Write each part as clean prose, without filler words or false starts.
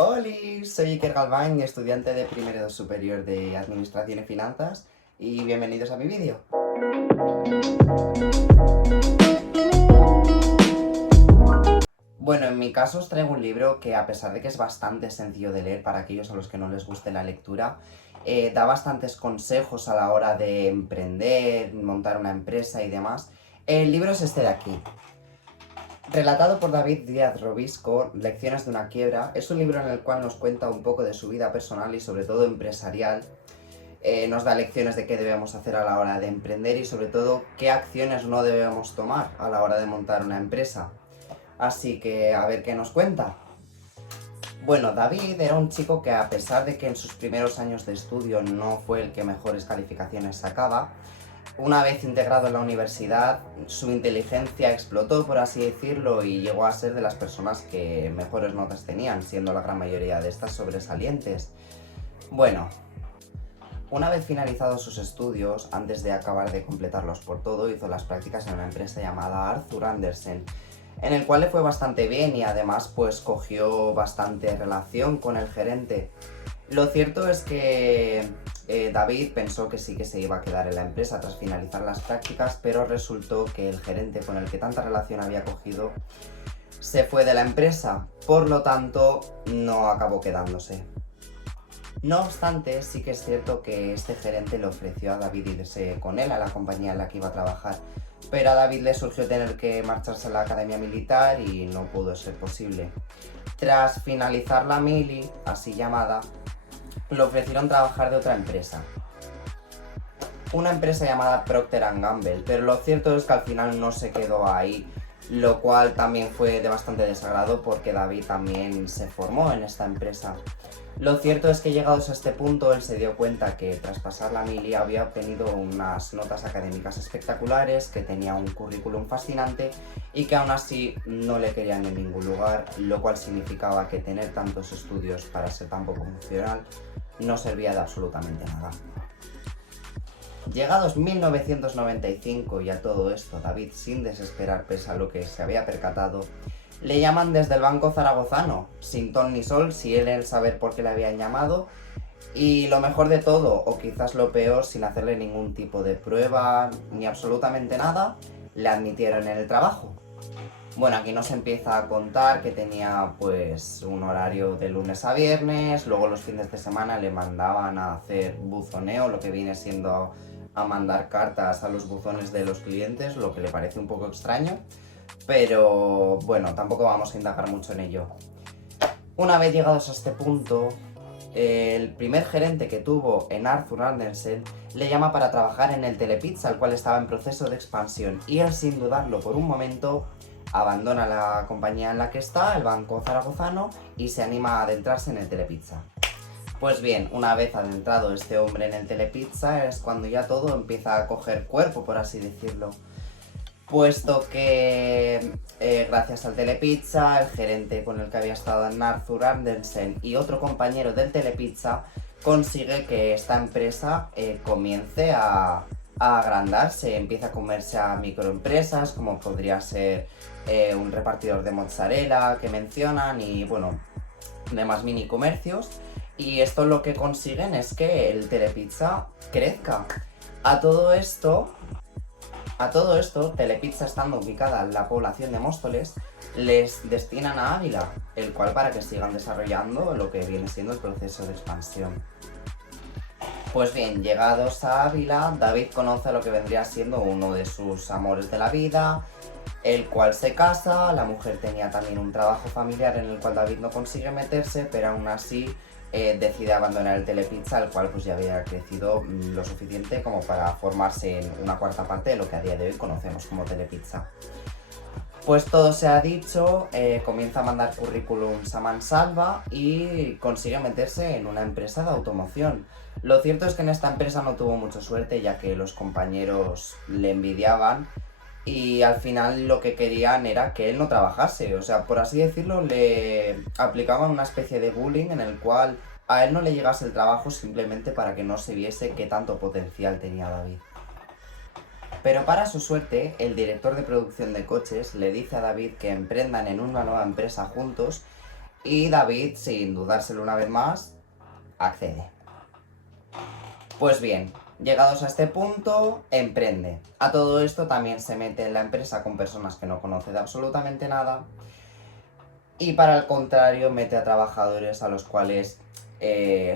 Hola, soy Iker Galván, estudiante de primero de superior de Administración y Finanzas, y bienvenidos a mi vídeo. Bueno, en mi caso os traigo un libro que, a pesar de que es bastante sencillo de leer para aquellos a los que no les guste la lectura, da bastantes consejos a la hora de emprender, montar una empresa y demás. El libro es este de aquí. Relatado por David Díaz Robisco, Lecciones de una quiebra, es un libro en el cual nos cuenta un poco de su vida personal y sobre todo empresarial. Nos da lecciones de qué debemos hacer a la hora de emprender y sobre todo qué acciones no debemos tomar a la hora de montar una empresa. Así que a ver qué nos cuenta. Bueno, David era un chico que, a pesar de que en sus primeros años de estudio no fue el que mejores calificaciones sacaba, una vez integrado en la universidad, su inteligencia explotó, por así decirlo, y llegó a ser de las personas que mejores notas tenían, siendo la gran mayoría de estas sobresalientes. Bueno, una vez finalizados sus estudios, antes de acabar de completarlos por todo, hizo las prácticas en una empresa llamada Arthur Andersen, en el cual le fue bastante bien y además pues cogió bastante relación con el gerente. Lo cierto es que David pensó que sí que se iba a quedar en la empresa tras finalizar las prácticas, pero resultó que el gerente con el que tanta relación había cogido se fue de la empresa, por lo tanto no acabó quedándose. No obstante, sí que es cierto que este gerente le ofreció a David irse con él a la compañía en la que iba a trabajar, pero a David le surgió tener que marcharse a la academia militar y no pudo ser posible. Tras finalizar la mili, así llamada, le ofrecieron trabajar de otra empresa. Una empresa llamada Procter & Gamble, pero lo cierto es que al final no se quedó ahí, lo cual también fue de bastante desagrado porque David también se formó en esta empresa. Lo cierto es que, llegados a este punto, él se dio cuenta que tras pasar la mili había obtenido unas notas académicas espectaculares, que tenía un currículum fascinante y que aún así no le querían en ningún lugar, lo cual significaba que tener tantos estudios para ser tan poco funcional no servía de absolutamente nada. Llegados 1995 y a todo esto, David, sin desesperar pese a lo que se había percatado, le llaman desde el Banco Zaragozano, sin ton ni sol, si él el saber por qué le habían llamado, y lo mejor de todo, o quizás lo peor, sin hacerle ningún tipo de prueba ni absolutamente nada, le admitieron en el trabajo. Bueno, aquí nos empieza a contar que tenía pues un horario de lunes a viernes, luego los fines de semana le mandaban a hacer buzoneo, lo que viene siendo a mandar cartas a los buzones de los clientes, lo que le parece un poco extraño, pero bueno, tampoco vamos a indagar mucho en ello. Una vez llegados a este punto, el primer gerente que tuvo en Arthur Andersen le llama para trabajar en el Telepizza, el cual estaba en proceso de expansión, y él, sin dudarlo por un momento, abandona la compañía en la que está, el Banco Zaragozano, y se anima a adentrarse en el Telepizza. Pues bien, una vez adentrado este hombre en el Telepizza es cuando ya todo empieza a coger cuerpo, por así decirlo. Puesto que gracias al Telepizza, el gerente con el que había estado en Arthur Andersen y otro compañero del Telepizza consigue que esta empresa comience a agrandarse, empieza a comerse a microempresas, como podría ser un repartidor de mozzarella que mencionan, y bueno, demás mini comercios. Y esto lo que consiguen es que el Telepizza crezca. A todo esto, Telepizza, estando ubicada en la población de Móstoles, les destinan a Ávila, el cual para que sigan desarrollando lo que viene siendo el proceso de expansión. Pues bien, llegados a Ávila, David conoce a lo que vendría siendo uno de sus amores de la vida, el cual se casa. La mujer tenía también un trabajo familiar en el cual David no consigue meterse, pero aún así decide abandonar el Telepizza, el cual pues ya había crecido lo suficiente como para formarse en una cuarta parte de lo que a día de hoy conocemos como Telepizza. Pues todo se ha dicho, comienza a mandar currículums a mansalva y consigue meterse en una empresa de automoción. Lo cierto es que en esta empresa no tuvo mucha suerte, ya que los compañeros le envidiaban y al final lo que querían era que él no trabajase. O sea, por así decirlo, le aplicaban una especie de bullying en el cual a él no le llegase el trabajo simplemente para que no se viese qué tanto potencial tenía David. Pero para su suerte, el director de producción de coches le dice a David que emprendan en una nueva empresa juntos, Y David, sin dudárselo una vez más, accede. Pues bien, llegados a este punto, emprende. A todo esto también se mete en la empresa con personas que no conoce de absolutamente nada. Y para el contrario, mete a trabajadores a los cuales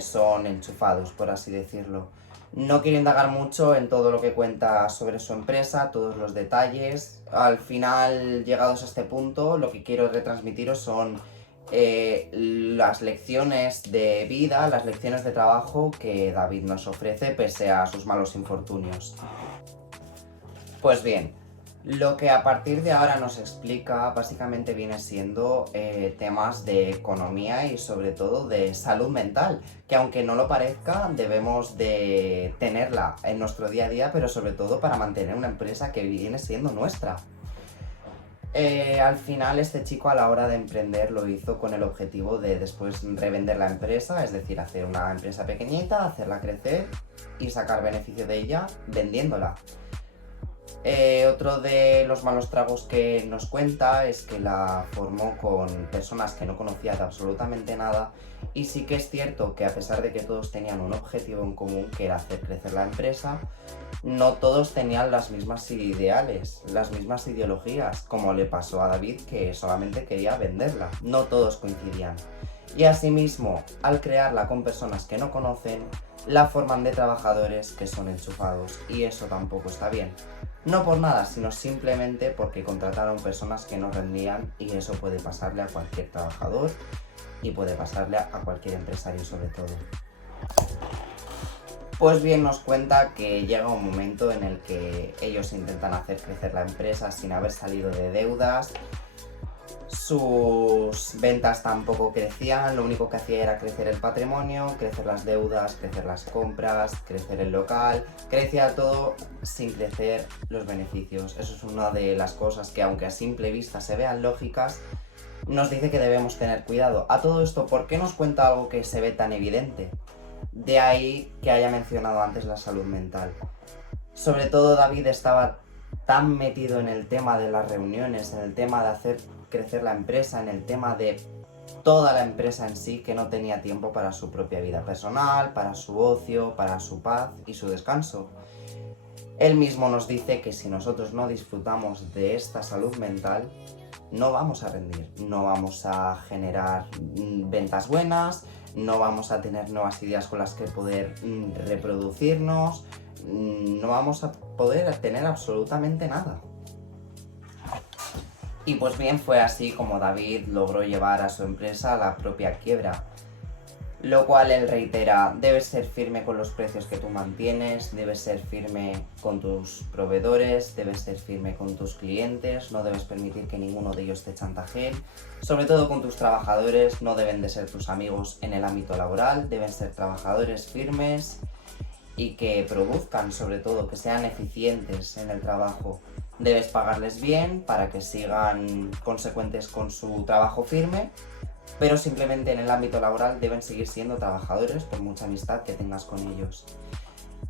son enchufados, por así decirlo. No quiero indagar mucho en todo lo que cuenta sobre su empresa, todos los detalles. Al final, llegados a este punto, lo que quiero retransmitiros son las lecciones de vida, las lecciones de trabajo que David nos ofrece pese a sus malos infortunios. Pues bien, lo que a partir de ahora nos explica básicamente viene siendo temas de economía y sobre todo de salud mental, que aunque no lo parezca debemos de tenerla en nuestro día a día, pero sobre todo para mantener una empresa que viene siendo nuestra. Al final este chico a la hora de emprender lo hizo con el objetivo de después revender la empresa, es decir, hacer una empresa pequeñita, hacerla crecer y sacar beneficio de ella vendiéndola. Otro de los malos tragos que nos cuenta es que la formó con personas que no conocía de absolutamente nada, y sí que es cierto que a pesar de que todos tenían un objetivo en común, que era hacer crecer la empresa, no todos tenían las mismas ideales, las mismas ideologías, como le pasó a David, que solamente quería venderla. No todos coincidían. Y asimismo, al crearla con personas que no conocen, la forman de trabajadores que son enchufados, y eso tampoco está bien. No por nada, sino simplemente porque contrataron personas que no rendían, y eso puede pasarle a cualquier trabajador y puede pasarle a cualquier empresario sobre todo. Pues bien, nos cuenta que llega un momento en el que ellos intentan hacer crecer la empresa sin haber salido de deudas. Sus ventas tampoco crecían, lo único que hacía era crecer el patrimonio, crecer las deudas, crecer las compras, crecer el local, crecía todo sin crecer los beneficios. Eso es una de las cosas que, aunque a simple vista se vean lógicas, nos dice que debemos tener cuidado. A todo esto, ¿por qué nos cuenta algo que se ve tan evidente? De ahí que haya mencionado antes la salud mental. Sobre todo David estaba tan metido en el tema de las reuniones, en el tema de hacer crecer la empresa, en el tema de toda la empresa en sí, que no tenía tiempo para su propia vida personal, para su ocio, para su paz y su descanso. Él mismo nos dice que si nosotros no disfrutamos de esta salud mental, no vamos a rendir, no vamos a generar ventas buenas, no vamos a tener nuevas ideas con las que poder reproducirnos, no vamos a poder tener absolutamente nada. Y pues bien, fue así como David logró llevar a su empresa a la propia quiebra. Lo cual él reitera, debes ser firme con los precios que tú mantienes, debes ser firme con tus proveedores, debes ser firme con tus clientes, no debes permitir que ninguno de ellos te chantajee. Sobre todo con tus trabajadores, no deben de ser tus amigos en el ámbito laboral, deben ser trabajadores firmes y que produzcan, sobre todo, que sean eficientes en el trabajo. Debes pagarles bien para que sigan consecuentes con su trabajo firme, pero simplemente en el ámbito laboral deben seguir siendo trabajadores por mucha amistad que tengas con ellos.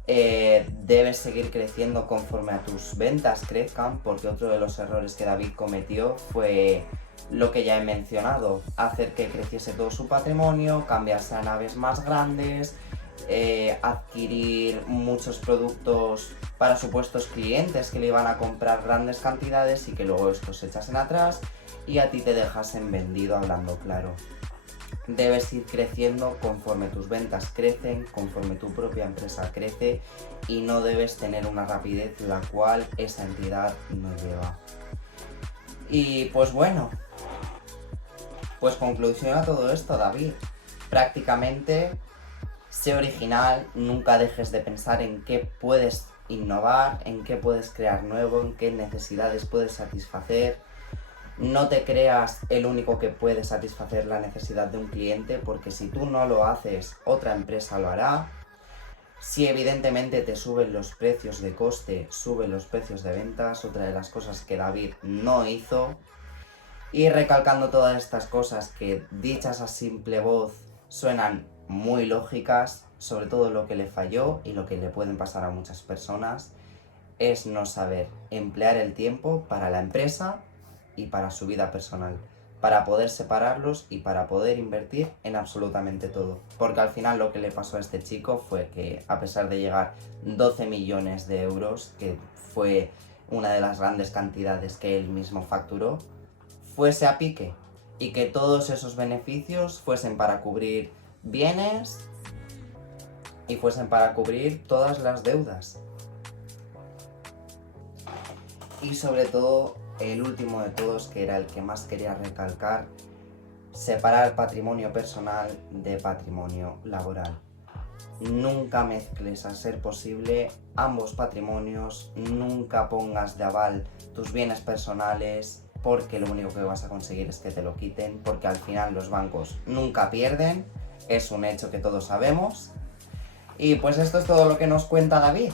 Debes seguir creciendo conforme a tus ventas crezcan, porque otro de los errores que David cometió fue lo que ya he mencionado, hacer que creciese todo su patrimonio, cambiarse a naves más grandes, adquirir muchos productos para supuestos clientes que le iban a comprar grandes cantidades y que luego estos se echasen atrás y a ti te dejasen vendido, hablando claro. Debes ir creciendo conforme tus ventas crecen, conforme tu propia empresa crece, y no debes tener una rapidez la cual esa entidad no lleva. Y pues bueno, pues conclusión a todo esto, David. Prácticamente, sé original, nunca dejes de pensar en qué puedes innovar, en qué puedes crear nuevo, en qué necesidades puedes satisfacer. No te creas el único que puede satisfacer la necesidad de un cliente, porque si tú no lo haces, otra empresa lo hará. Si evidentemente te suben los precios de coste, suben los precios de ventas, otra de las cosas que David no hizo. Y recalcando todas estas cosas que, dichas a simple voz, suenan muy lógicas, sobre todo lo que le falló y lo que le pueden pasar a muchas personas, es no saber emplear el tiempo para la empresa y para su vida personal. para poder separarlos y para poder invertir en absolutamente todo. Porque al final lo que le pasó a este chico fue que, a pesar de llegar 12 millones de euros, que fue una de las grandes cantidades que él mismo facturó, fuese a pique y que todos esos beneficios fuesen para cubrir bienes y fuesen para cubrir todas las deudas. Y sobre todo, el último de todos, que era el que más quería recalcar, separar patrimonio personal de patrimonio laboral. Nunca mezcles, a ser posible, ambos patrimonios, nunca pongas de aval tus bienes personales, porque lo único que vas a conseguir es que te lo quiten, porque al final los bancos nunca pierden, es un hecho que todos sabemos. Y pues esto es todo lo que nos cuenta David.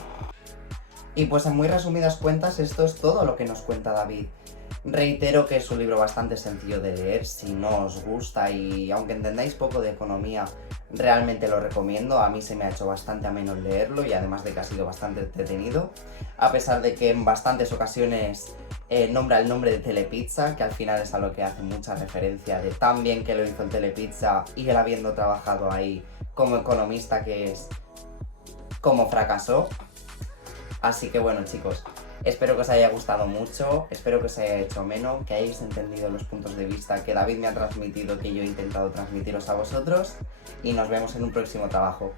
Y pues en muy resumidas cuentas esto es todo lo que nos cuenta David. Reitero que es un libro bastante sencillo de leer, si no os gusta, y aunque entendáis poco de economía, realmente lo recomiendo. A mí se me ha hecho bastante ameno leerlo y además de que ha sido bastante entretenido, a pesar de que en bastantes ocasiones nombra el nombre de Telepizza, que al final es a lo que hace mucha referencia de tan bien que lo hizo el Telepizza y él habiendo trabajado ahí como economista que es, como fracasó. Así que bueno, chicos, espero que os haya gustado mucho, espero que os haya hecho ameno, que hayáis entendido los puntos de vista que David me ha transmitido, que yo he intentado transmitiros a vosotros, y nos vemos en un próximo trabajo.